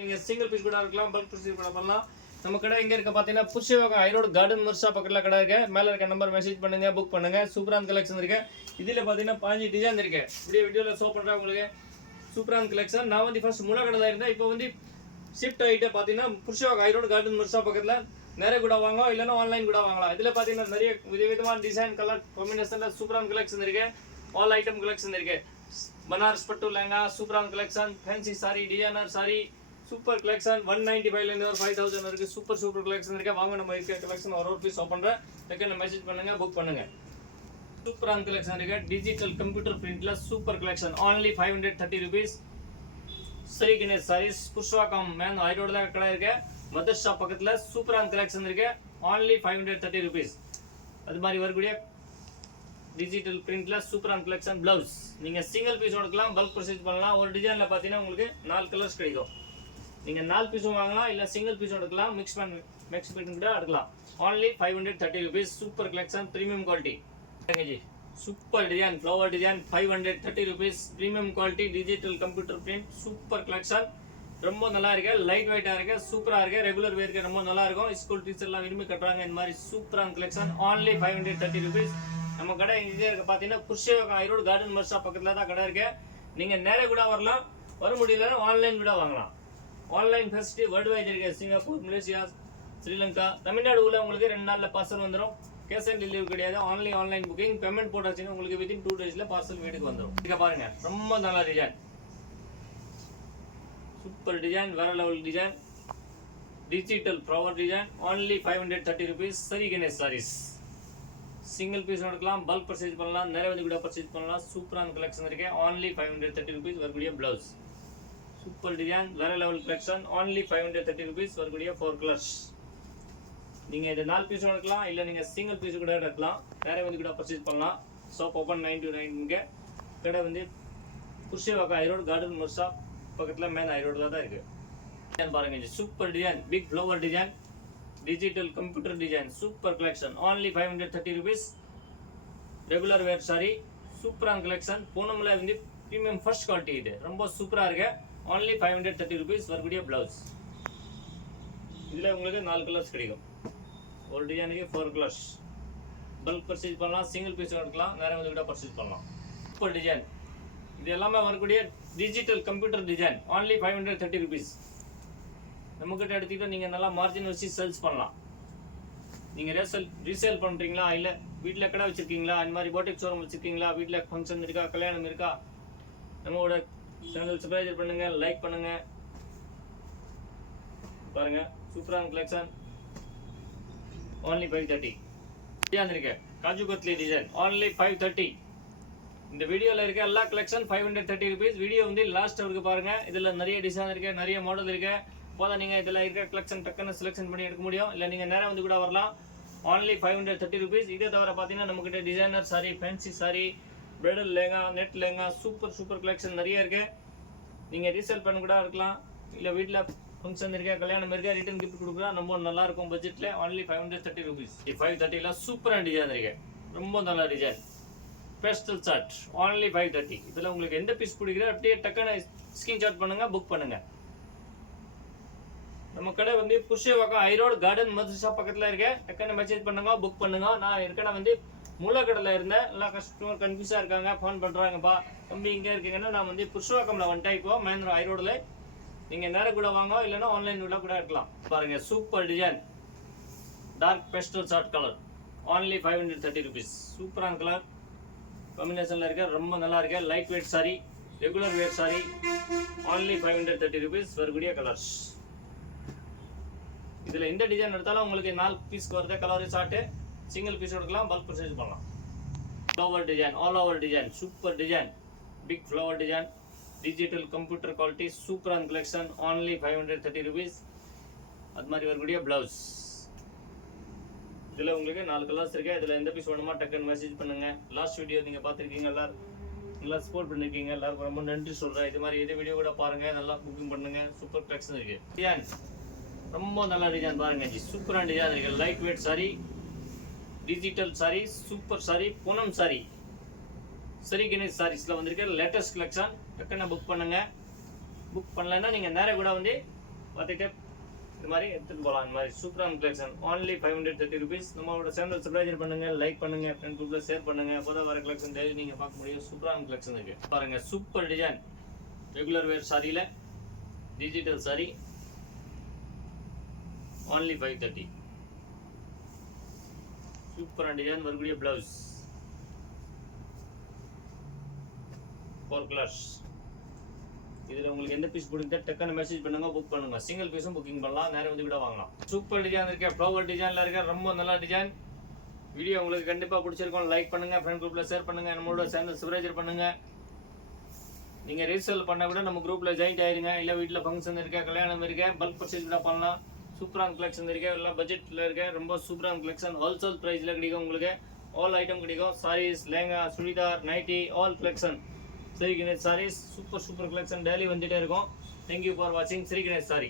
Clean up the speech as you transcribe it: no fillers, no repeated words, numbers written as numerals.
நீங்க single piece கூட இருக்கலாம், பல்க் பீஸ் கூட பண்ணலாம். நம்ம கடை எங்க இருக்க பாத்தீங்கன்னா புஷ்யவாக்கம் ஐரோடு கார்டன் மர்சா பக்கத்துல கடை இருக்கு. மேல இருக்க நம்பர் மெசேஜ் பண்ணுங்க, புக் பண்ணுங்க. சூப்பரான கலெக்ஷன் இருக்கு. இதுல பாத்தீங்கன்னா 15 டிசைன் இருக்கு. வீடியோல ஷோ பண்றேன் உங்களுக்கு. சூப்பரான கலெக்ஷன். நான் வந்து ஃபர்ஸ்ட் முளை கடையில இருந்தேன். இப்போ வந்து ஷிஃப்ட் ஆயிட்டு பாத்தீங்கன்னா புஷ்யவாக்கம் ஐரோடு கார்டன் மர்சா பக்கத்துல நிறைய கூட வாங்கலாம், இல்லைன்னா ஆன்லைன் கூட வாங்கலாம். இதுல பாத்தீங்கன்னா நிறைய விதவிதமான டிசைன் கலர் காம்பினேஷன்ல சூப்பரான கலெக்ஷன் இருக்கு. ஆல் ஐட்டம் கலெக்ஷன் இருக்கு. பனாரஸ் பட்டு லெஹங்கா சூப்பரான collection, fancy sorry, designer sorry super collection. 195 ல இருந்து 5000 இருக்கு. சூப்பர் கலெக்ஷன் இருக்கு. வாங்க நம்ம இருக்க கலெக்ஷன் ஒரு பீஸ் ஓபன் பண்றேன். செகண்ட் மெசேஜ் பண்ணுங்க, புக் பண்ணுங்க. சூப்பரான கலெக்ஷன் இருக்கு. டிஜிட்டல் கம்ப்யூட்டர் பிரிண்ட்ல super collection. only 530 rupees. Sri Ganesh sarees Purasawalkam main ஐரோட்ல கடை இருக்கு. மதர் ஷாப் பக்கத்துல சூப்பரான கலெக்ஷன் இருக்கு. only 530 rupees. அது மாதிரி வரக்கூடிய டிஜிட்டல் பிரிண்ட்ல சூப்பரான கலெக்ஷன். பிளவுஸ் நீங்க சிங்கிள் பீஸ் எடுக்கலாம், பல்க் பர்ச்சேஸ் பண்ணலாம். ஒரு டிசைன்ல பாத்தீங்கன்னா உங்களுக்கு 4 கலர்ஸ் கிடைக்கும். நீங்க 4 பீஸும் வாங்கலாம், இல்ல சிங்கிள் பீஸ் எடுக்கலாம், மிக்ஸ் பண்ணி கூட எடுக்கலாம். only 530 rupees. Super collection, premium quality. G super design, flower design, 530 rupees. Premium quality, digital computer print, super collection. ரொம்ப நல்லா இருக்கு, லைட் வெயிட்டா இருக்கு, சூப்பரா இருக்கு. ரெகுலர் வேருக்கு ரொம்ப நல்லா இருக்கும். ஸ்கூல் டீச்சர்லாம் விரும்பி கட்டுறாங்க. இந்த மாதிரி சூப்பரான கலெக்ஷன். only 530 rupees. நம்ம கடை எங்க இருக்கு பாத்தீங்கன்னா புஷ்யவாக்கம் ஐரோடு கார்டன் மர்சா பக்கத்துல தான் கடை இருக்கு. நீங்க நேரே கூட வரலாம், வர முடியலன்னா ஆன்லைன் கூட வாங்கலாம். ஆன்லைன் ஃபெசிலிட்டி வேர்ல்டு வைட் இருக்கு. சிங்கப்பூர், மலேசியா, ஸ்ரீலங்கா, தமிழ்நாடு உள்ள உங்களுக்கு 2 நாள்ல பார்சல் வந்துடும். கேஷ் ஆன் டெலிவரி கிடையாது. Online booking. பேமெண்ட் போட்டாச்சுன்னா உங்களுக்கு வித்தின் 2 daysல பார்சல் வீட்டுக்கு வந்துடும். இங்க பாருங்க, ரொம்ப நல்ல டிசைன், சூப்பர் டிசைன், வேற level design. Digital flower design. only 530 rupees. Sri Ganesh sarees. Single piece எடுக்கலாம், பல்க் பர்ச்சேஸ் பண்ணலாம், நிறைய வந்து கூட பர்ச்சேஸ் பண்ணலாம். சூப்பரான கலெக்ஷன் இருக்கு. only 530 rupees. வரக்கூடிய பிளவுஸ் சூப்பர் டிசைன், வேற லெவல் கலெக்ஷன். only 530 rupees. வரக்கூடிய 4 கலர்ஸ். நீங்க இது 4 பீஸ் எடுக்கலாம், இல்ல நீங்க சிங்கிள் பீஸ் கூட எடுக்கலாம். நிறைய வந்து கூட பர்ச்சேஸ் பண்ணலாம். Shop open 9 to 9. இங்க கடை வந்து புஷ்யவாக்கம் ஐரோடு கார்டன் மர்சா பக்கத்துல மேன் ஐரோடு தான் இருக்கு. பாருங்க, super design, big flower design, digital computer design, super collection. only 530 rupees. Regular wear sari, சூப்பரான கலெக்ஷன். பூனம்ல வந்து பிரீமியம் ஃபர்ஸ்ட் குவாலிட்டி. இது ரொம்ப சூப்பரா இருக்கு. only 530 rupees. வரக்கூடிய பிளவுஸ். இதுல உங்களுக்கு 4 கலர்ஸ் கிடைக்கும். ஒரு டிசைனுக்கு 4 கலர்ஸ். பல்க் பர்ச்சேஸ் பண்ணலாம், சிங்கிள் பீஸ் எடுக்கலாம், நிறைய வந்து கூட பர்ச்சேஸ் பண்ணலாம். Super design. இது எல்லாமே வரக்கூடிய digital computer design. only 530 rupees. நம்ம கிட்ட எடுத்துக்கிட்டு நீங்க நல்லா மார்ஜின் வச்சு சேல்ஸ் பண்ணலாம். நீங்க ரீசேல் பண்றீங்களா, இல்ல வீட்ல கடை வச்சிருக்கீங்களா, இந்த மாதிரி போட்டிக் ஷோரூம் வச்சிருக்கீங்களா, வீட்ல ஃபங்க்ஷன் இருக்கா, கல்யாணம் இருக்கா, நம்மளோட சேனல் சப்ஸ்கிரைப் பண்ணுங்க, லைக் பண்ணுங்க. பாருங்க, சூப்பரான கலெக்ஷன். only 530. டிசைன் இருக்கு. காஜு கத்லி டிசைன். only 530. இந்த வீடியோல இருக்க எல்லா கலெக்ஷன் 530 rupees. வீடியோ வந்து லாஸ்ட் வரைக்கும் பாருங்க. இதுல நிறைய டிசைன் இருக்கு, நிறைய மாடல் இருக்கு. போதா நீங்க இதுல இருக்க கலெக்ஷன் டக்குன்னு செலக்ஷன் பண்ணி எடுக்க முடியும். இல்ல நீங்க நேரா வந்து கூட வரலாம். only 530 rupees. இதே தவிர பாத்தீங்கன்னா நம்ம கிட்ட designer sorry, fancy sorry, bridal lehenga, net lehenga, super collection நிறைய இருக்கு. நீங்க ரீசேல் பண்ண கூட இருக்கலாம், இல்ல வீட்ல ஃபங்க்ஷன் இருக்கா, கல்யாணம் இருக்கா, ரிட்டர்ன் கிஃப்ட் கொடுக்குறா, ரொம்ப நல்லா இருக்கும் பட்ஜெட்ல. only 530 rupees. 530ல சூப்பரான டிசைன் இருக்கு, ரொம்ப நல்ல டிசைன். Pastel chart. only 530. இதுல உங்களுக்கு எந்த பீஸ் பிடிக்குதோ அப்படியே டக்குன்னு ஸ்கிரீன்ஷாட் பண்ணுங்க, புக் பண்ணுங்க. நம்ம கடை வந்து புஷ்யவாக்கம் ஐரோடு கார்டன் மர்சா பக்கத்துல இருக்கு. டக்குன்னு மெசேஜ் பண்ணுங்க, புக் பண்ணுங்க. நான் ஏற்கனவே வந்து மூலக்கடையில் இருந்தேன். எல்லா கஸ்டமர் கன்ஃபியூஸா இருக்காங்க, ஃபோன் பண்றாங்கப்பா, தம்பி இங்க இருக்கீங்கன்னா நான் வந்து புஷ்யவாக்கம்ல வந்துட்டேன். இப்போ மேன் ஐரோடுல நீங்க நேரம் கூட வாங்க, இல்லைன்னா ஆன்லைன் கூட எடுக்கலாம். பாருங்க, super design, dark pastel chart colour. only 530 rupees. சூப்பரான கலர் காம்பினேஷன்ல இருக்கு, ரொம்ப நல்லா இருக்கு. Light weight sari, regular wear sari. only 530 rupees. வரக்கூடிய கலர்ஸ். இதுல எந்த டிசைன் எடுத்தாலும் உங்களுக்கு 4 பீஸ் வருது. கலர் சார்ட், சிங்கிள் பீஸ் எடுக்கலாம், பல்க் பர்ச்சேஸ் பண்ணலாம். Flower design, all over design, super design, big flower design, digital computer quality, சூப்பரான கலெக்ஷன். only 530 rupees. அது மாதிரி வரக்கூடிய பிளவுஸ். இதுல உங்களுக்கு 4 கலர்ஸ் இருக்கு. இதுல எந்த பீஸ் வேணுமா டக்குன்னு மெசேஜ் பண்ணுங்க. லாஸ்ட் வீடியோ நீங்க பாத்துருக்கீங்க, எல்லாரும் நல்லா சப்போர்ட் பண்ணிருக்கீங்க, எல்லாருக்கும் ரொம்ப நன்றி சொல்றேன். இது மாதிரி இதே வீடியோ கூட பாருங்க, நல்லா புக்கிங் பண்ணுங்க. சூப்பர் கலெக்ஷன் இருக்கு. டிசைன் ரொம்ப நல்ல டிசைன் பாருங்க ஜி, சூப்பரான டிசைன் இருக்கு. Light weight saree, digital saree, super saree, Poonam saree. Sri Ganesh சாரீஸ்ல வந்திருக்க லேட்டஸ்ட் கலெக்ஷன். டக்குன்னு புக் பண்ணுங்க. புக் பண்ணலைன்னா நீங்க நேரா கூட வந்து பார்த்துட்டு இந்த மாதிரி எடுத்துகிட்டு போகலாம். இந்த மாதிரி சூப்பரான கலெக்ஷன் only 530 rupees. நம்மளோட சேனல் சப்ஸ்கிரைப் பண்ணுங்க, லைக் பண்ணுங்க, ஃப்ரெண்ட் குரூப்ல ஷேர் பண்ணுங்க. அப்போதான் வர கலெக்ஷன் டெய்லி நீங்க பார்க்க முடியும். சூப்பரான கலெக்ஷன் இருக்கு பாருங்க. சூப்பர் டிசைன் ரெகுலர் வேர் சாரியில டிஜிட்டல் சாரி only 530. சூப்பரான டிசைன் வரக்கூடிய பிளவுஸ் 4 கலர்ஸ். இதில் உங்களுக்கு எந்த பீஸ் பிடிக்குதோ டக்குன்னு மெசேஜ் பண்ணுங்க, புக் பண்ணுங்க. சிங்கிள் பீஸும் புக்கிங் பண்ணலாம், நேரம் வந்து கூட வாங்கலாம். சூப்பர் டிசைன் இருக்கு, ஃப்ளவர் டிசைன்ல இருக்க ரொம்ப நல்ல டிசைன். வீடியோ உங்களுக்கு கண்டிப்பாக பிடிச்சிருக்கும். லைக் பண்ணுங்க, ஃப்ரெண்ட் குரூப்ல ஷேர் பண்ணுங்க, நம்மளோட சேனல் சப்ஸ்கிரைப் பண்ணுங்க. நீங்க ரீசேல் பண்ண விட நம்ம குரூப்ல ஜாயின் ஆயிருங்க. இல்லை வீட்டில் ஃபங்க்ஷன் இருக்க, கல்யாணம் இருக்க, பல்க் பர்ச்சேஸ் கூட பண்ணலாம். சூப்பரான கலெக்ஷன் இருக்கு, எல்லாம் பட்ஜெட்ல இருக்க, ரொம்ப சூப்பரான கலெக்ஷன். ஹோல்சேல் பிரைஸ்ல கிடைக்கும் உங்களுக்கு. ஆல் ஐட்டம் கிடைக்கும். Sarees, lehenga, churidar, nightie, all collection. Shri Ganesh sarees super collection daily வந்துட்டே இருக்கும். தேங்க்யூ ஃபார் வாட்சிங் ஸ்ரீ கணேஷ் சாரி.